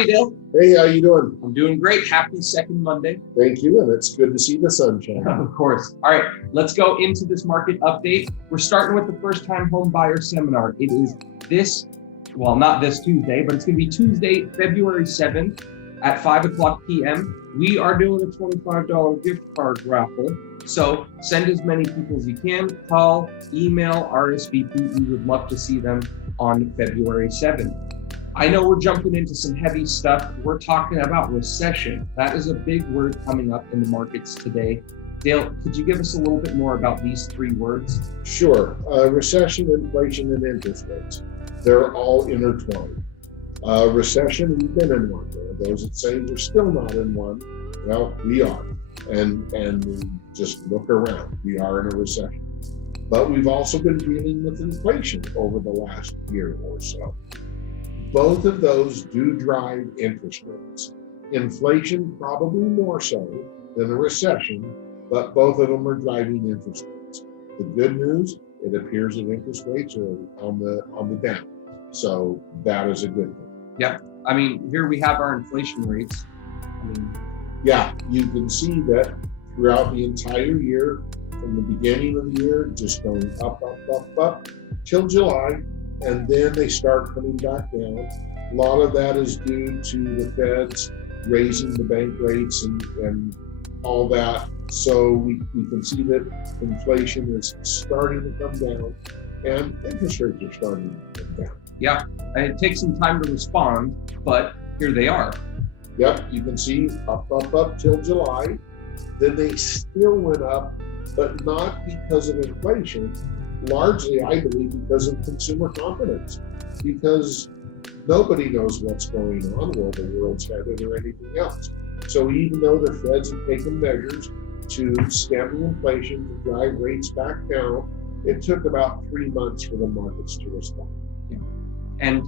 you, Dale? Hey, how you doing? I'm doing great. Happy second Monday. Thank you, and it's good to see the sunshine. Of course. All right, let's go into this market update. We're starting with the first-time home buyer seminar. It is not this Tuesday, but it's going to be Tuesday, February 7th at 5 o'clock p.m. We are doing a $25 gift card raffle. So send as many people as you can. Call, email, RSVP. We would love to see them on February 7th. I know we're jumping into some heavy stuff. We're talking about recession. That is a big word coming up in the markets today. Dale, could you give us a little bit more about these three words? Sure. Recession, inflation, and interest rates. They're all intertwined. Recession, we've been in one. There are those that say we're still not in one. Well, we are. And just look around. We are in a recession. But we've also been dealing with inflation over the last year or so. Both of those do drive interest rates. Inflation probably more so than a recession, but both of them are driving interest rates. The good news, it appears that interest rates are on the down. So that is a good thing. Yep. I mean, here we have our inflation rates. Yeah, you can see that throughout the entire year, from the beginning of the year, just going up, till July. And then they start coming back down. A lot of that is due to the Feds raising the bank rates and all that. So we can see that inflation is starting to come down and interest rates are starting to come down. Yeah, and it takes some time to respond, but here they are. Yep, you can see up till July. Then they still went up, but not because of inflation. Largely, I believe, because of consumer confidence, because nobody knows what's going on, where the world's headed, or anything else. So even though the Feds have taken measures to stem the inflation, to drive rates back down, it took about 3 months for the markets to respond. Yeah. And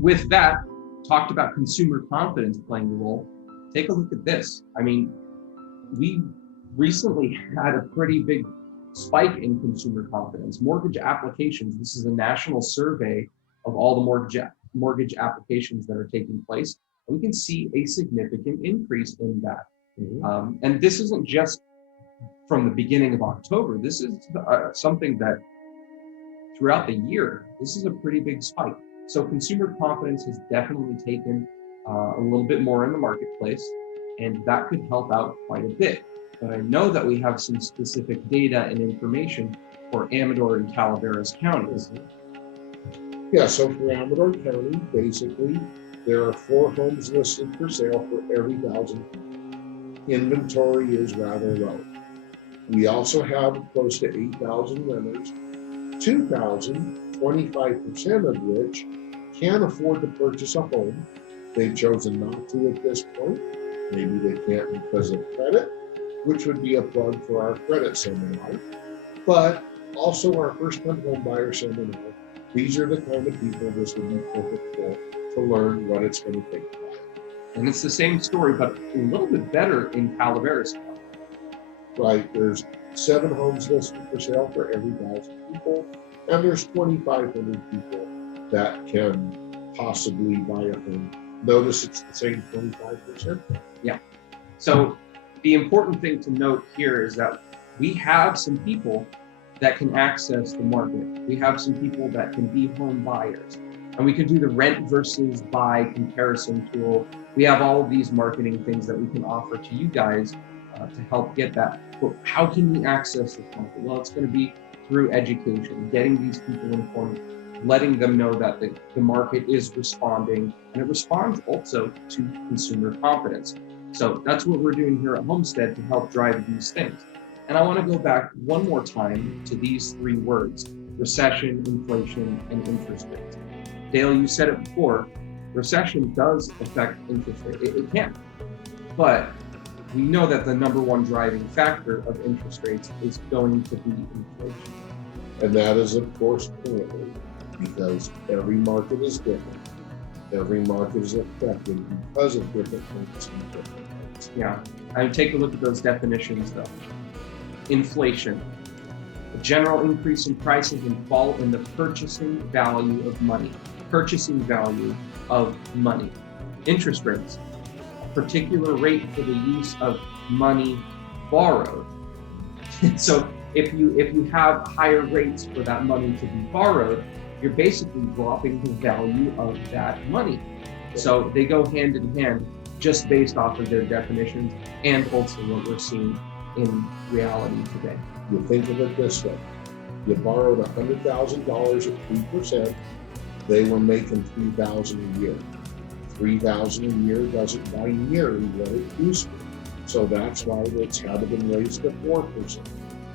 with that, talked about consumer confidence playing a role. Take a look at this. I mean, we recently had a pretty big spike in consumer confidence. Mortgage applications, this is a national survey of all the mortgage applications that are taking place. We can see a significant increase in that. Mm-hmm. And this isn't just from the beginning of October. This is something that throughout the year, this is a pretty big spike. So consumer confidence has definitely taken a little bit more in the marketplace, and that could help out quite a bit. But I know that we have some specific data and information for Amador and Calaveras counties. Yeah, so for Amador County, basically, there are 4 homes listed for sale for every 1,000. Inventory is rather low. We also have close to 8,000 renters, 2,000, 25% of which can afford to purchase a home. They've chosen not to at this point. Maybe they can't because of credit, which would be a plug for our credit seminar, but also our first-time home buyer seminar. These are the kind of people this would be perfect for, to learn what it's going to take. And it's the same story, but a little bit better in Calaveras County. Right, there's 7 homes listed for sale for every 1,000 people, and there's 2,500 people that can possibly buy a home. Notice it's the same 25%. Yeah, so the important thing to note here is that we have some people that can access the market. We have some people that can be home buyers, and we can do the rent versus buy comparison tool. We have all of these marketing things that we can offer to you guys to help get that. But how can we access this market? Well, it's going to be through education, getting these people informed, letting them know that the market is responding, and it responds also to consumer confidence. So that's what we're doing here at Homestead to help drive these things. And I want to go back one more time to these 3 words: recession, inflation, and interest rates. Dale, you said it before, recession does affect interest rate. It can. But we know that the number one driving factor of interest rates is going to be inflation. And that is, of course, currently, because every market is different. Every market is affected because of different things and different things. Yeah, and take a look at those definitions though. Inflation, a general increase in prices and fall in the purchasing value of money. Purchasing value of money. interest rates, a particular rate for the use of money borrowed. So if you have higher rates for that money to be borrowed, you're basically dropping the value of that money. So they go hand in hand just based off of their definitions and also what we're seeing in reality today. You think of it this way. You borrowed $100,000 at 3%, they were making $3,000 a year. $3,000 a year doesn't buy nearly what it used to. So that's why it's had to been raised to 4%,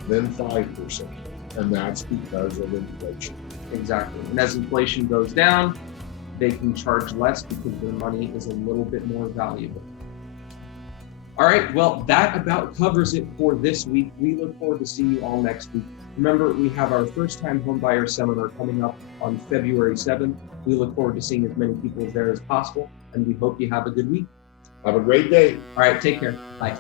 then 5%. And that's because of inflation. Exactly. And as inflation goes down, they can charge less because their money is a little bit more valuable. All right, well, that about covers it for this week. We look forward to seeing you all next week. Remember, we have our first-time homebuyer seminar coming up on February 7th. We look forward to seeing as many people there as possible, and we hope you have a good week. Have a great day. All right, take care. Bye.